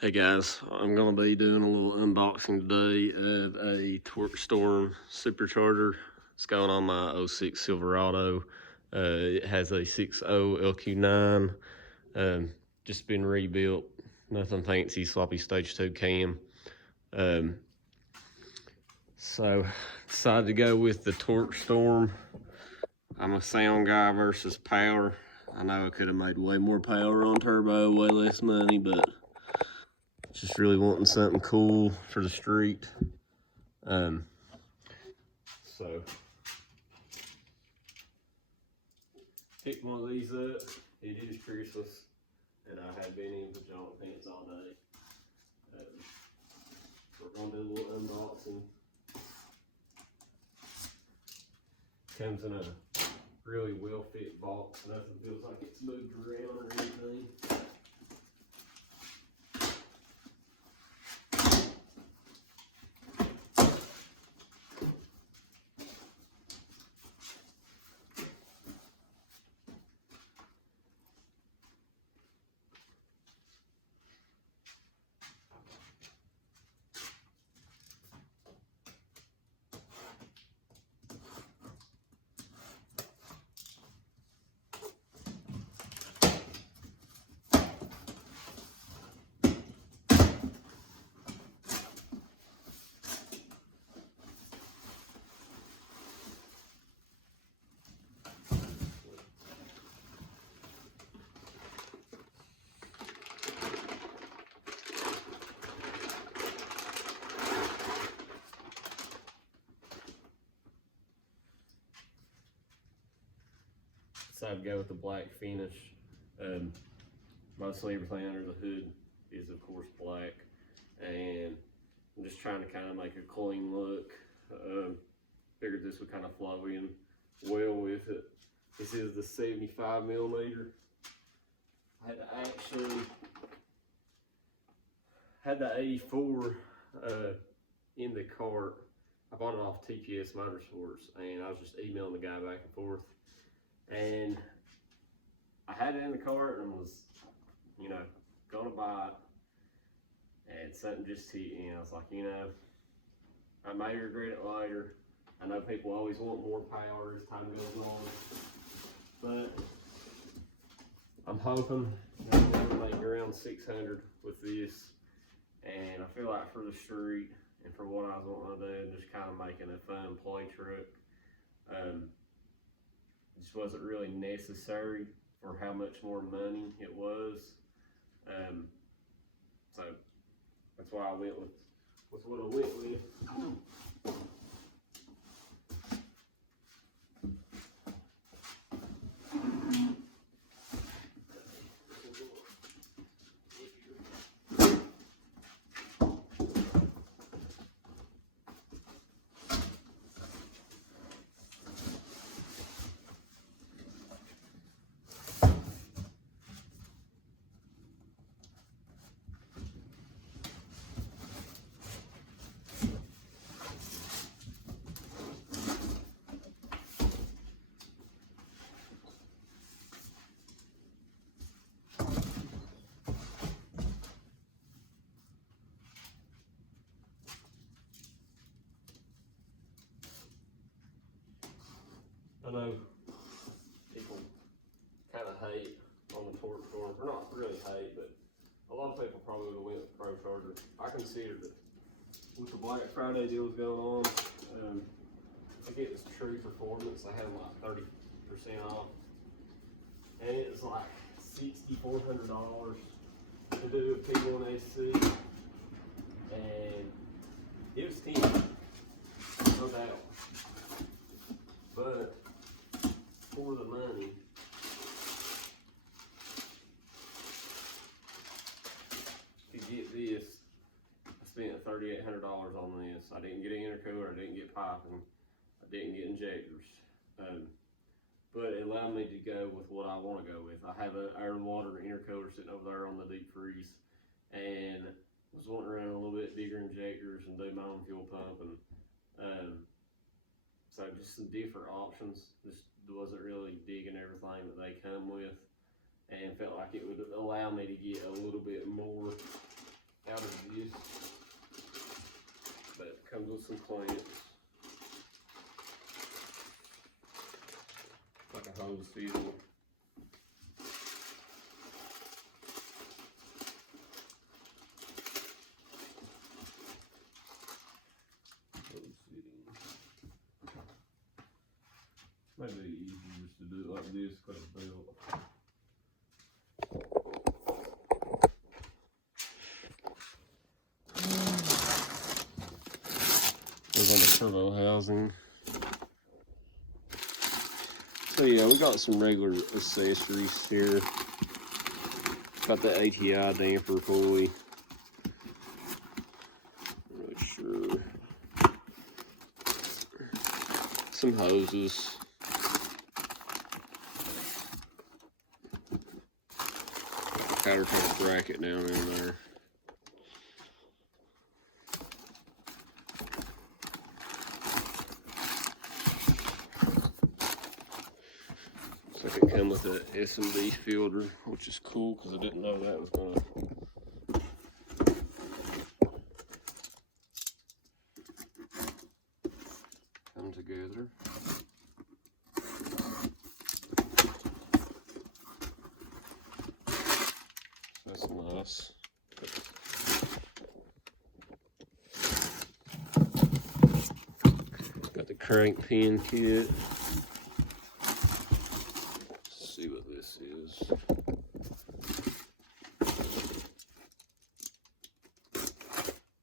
Hey guys, I'm going to be doing a little unboxing today of a Torqstorm Supercharger. It's going on my 06 Silverado. It has a 6.0 LQ9, just been rebuilt, nothing fancy, sloppy stage 2 cam. So decided to go with the Torqstorm. I'm a sound guy versus power. I know I could have made way more power on turbo, way less money, but just really wanting something cool for the street. So picked one of these up. It is Christmas, and I have been in pajama pants all day. We're gonna do a little unboxing. Comes in a really well fit box. Nothing feels like it's moved around or anything. Decided to go with the black finish. Mostly everything under the hood is of course black, and I'm just trying to kind of make a clean look. Figured this would kind of flow in well with it. This is the 75 millimeter. I had the 84 in the cart. I bought it off TPS Motorsports, and I was just emailing the guy back and forth. And I had it in the cart and was, gonna buy it. And something just hit me. I was like, I may regret it later. I know people always want more power as time goes on, but I'm hoping I'm gonna make around 600 with this. And I feel like for the street and for what I was wanting to do, just kind of making a fun play truck. Just wasn't really necessary for how much more money it was. So that's why I went with what I went with. I know people kind of hate on the Torqstorm, or not really hate, but a lot of people probably would have went with the Supercharger. I considered it. With the Black Friday deals going on, I think it was True Performance. I had them like 30% off, and it was like $6,400 to do a P1 SC, and it was 10, no doubt. But for the money, to get this, I spent $3,800 on this. I didn't get an intercooler, I didn't get piping, I didn't get injectors. But it allowed me to go with what I want to go with. I have an air and water intercooler sitting over there on the deep freeze, and was wanting to run a little bit bigger injectors and do my own fuel pump, and so just some different options. Just wasn't really digging everything that they come with, and felt like it would allow me to get a little bit more some clamps. Like a hose fitting. Maybe easier just to do it like this, cut a belt. Goes on the turbo housing. So yeah, we got some regular accessories here. Got the ATI damper pulley. Not really sure. Some hoses. Powder tank bracket down in there. Looks like it comes with a SMD filter, which is cool because I didn't know that was gonna come together. That's nice. Got the crank pin kit. Let's see what this is.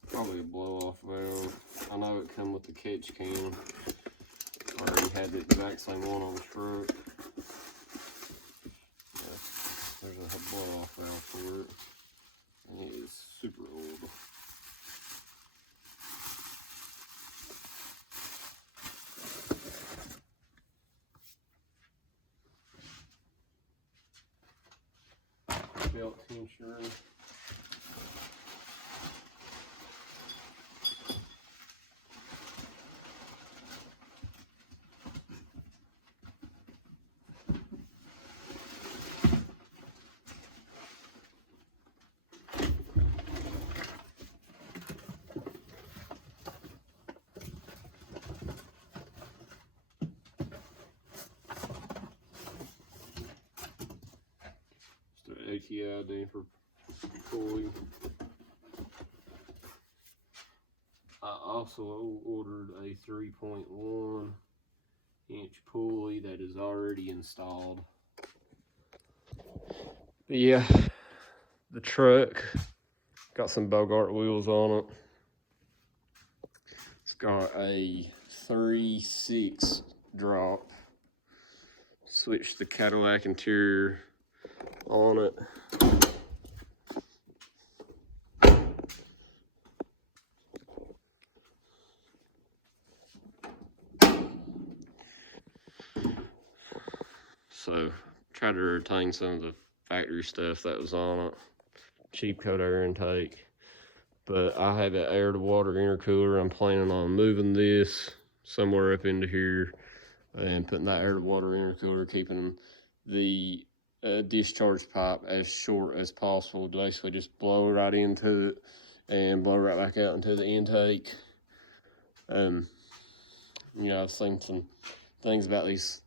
Probably a blow-off valve. I know it come with the catch can. I already had the exact same one on the truck. There's a blow-off valve for it. And it is super old. Belt tensioner. ATI damper pulley. I also ordered a 3.1 inch pulley that is already installed. But yeah, the truck got some Bogart wheels on it. It's got a 3/6 drop. Switched the Cadillac interior on it. So try to retain some of the factory stuff that was on it. Cheap coat air intake. But I have an air to water intercooler. I'm planning on moving this somewhere up into here and putting that air to water intercooler, keeping the discharge pipe as short as possible. Basically just blow right into it and blow right back out into the intake. You know, I've seen some things about these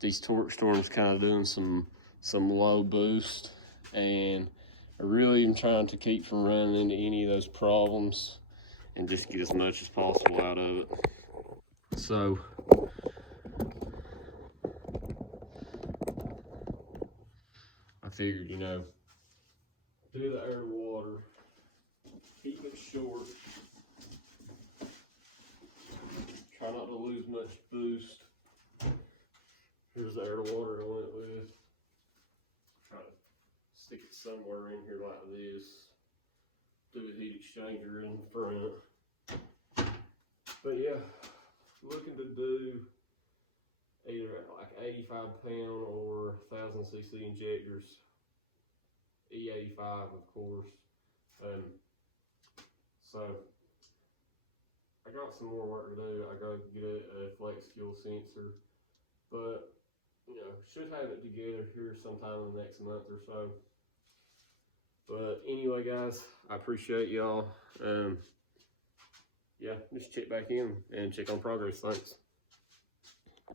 Torqstorms kind of doing some low boost, and I really am trying to keep from running into any of those problems and just get as much as possible out of it. So I figured, you know, do the air to water, keep it short, try not to lose much boost. Here's the air to water I went with. Try to stick it somewhere in here like this. Do a heat exchanger in front. But yeah, looking to do either like 85-pound or 1,000cc injectors. E85, of course. So I got some more work to do. I gotta get a flex fuel sensor, but you know, should have it together here sometime in the next month or so. But anyway, guys, I appreciate y'all. yeah, just check back in and check on progress. Thanks.